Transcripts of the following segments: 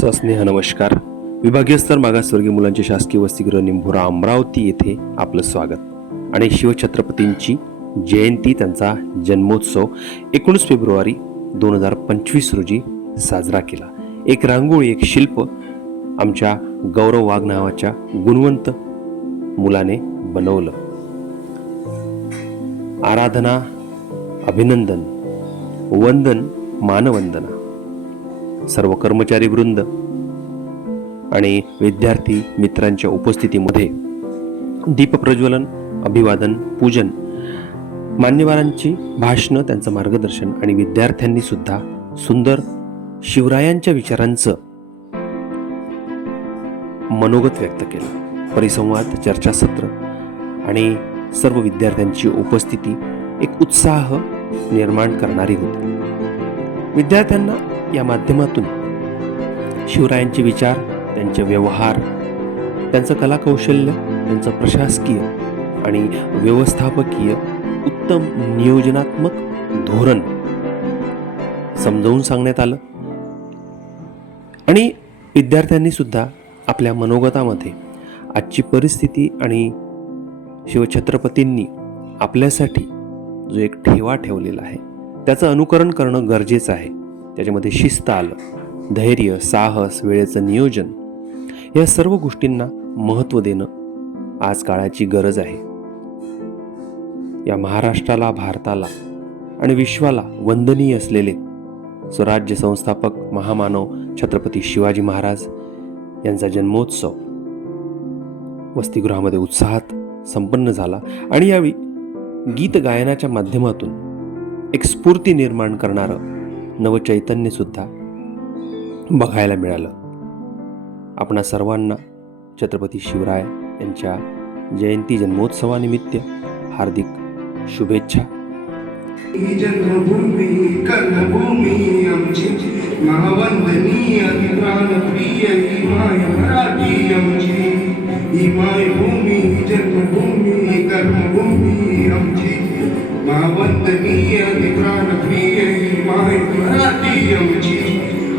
सस्नेह नमस्कार. विभागीय स्तर मागासवर्गीय मुलांचे शासकीय वसतिगृह निंभोरा अमरावती येथे आपलं स्वागत. आणि शिवछत्रपतींची जयंती त्यांचा जन्मोत्सव एकोणीस फेब्रुवारी दोन हजार पंचवीस रोजी साजरा केला. एक रांगोळी एक शिल्प आमच्या गौरव वाघ नावाच्या गुणवंत मुलाने बनवलं. आराधना अभिनंदन वंदन मानवंदना. सर्व कर्मचारी वृंद आणि विद्यार्थी मित्रांच्या उपस्थितीमध्ये दीपप्रज्वलन अभिवादन पूजन मान्यवरांची भाषणं त्यांचं मार्गदर्शन आणि विद्यार्थ्यांनी सुद्धा सुंदर शिवरायांच्या विचारांचं मनोगत व्यक्त केलं. परिसंवाद चर्चासत्र आणि सर्व विद्यार्थ्यांची उपस्थिती एक उत्साह निर्माण करणारी होती. विद्यार्थ्यांना या माध्यमातून. शिवरायांचे विचार त्यांचे व्यवहार त्यांचं कलाकौशल्य त्यांचं प्रशासकीय आणि व्यवस्थापकीय उत्तम नियोजनात्मक धोरण. समजावून सांगण्यात आलं. आणि विद्यार्थ्यांनी सुद्धा आपल्या मनोगतामध्ये आजची परिस्थिती आणि शिवछत्रपतींनी आपल्यासाठी जो एक ठेवा ठेवलेला आहे त्याचं अनुकरण करणं गरजेचं आहे. त्याच्यामध्ये शिस्त आलं धैर्य साहस वेळेचं नियोजन या सर्व गोष्टींना महत्त्व देणं आज काळाची गरज आहे. या महाराष्ट्राला भारताला आणि विश्वाला वंदनीय असलेले स्वराज्य संस्थापक महामानव छत्रपती शिवाजी महाराज यांचा जन्मोत्सव वसतिगृहामध्ये उत्साहात संपन्न झाला आणि यावेळी गीत गायनाच्या माध्यमातून एक स्फूर्ती निर्माण करणारं नवचैतन्य सुद्धा बघायला मिळालं. आपणा सर्वांना छत्रपती शिवराय यांच्या जयंती जन्मोत्सवानिमित्त हार्दिक शुभेच्छा. जन्मभूमी कर्मभूमी आमची महावंदनीय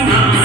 I'm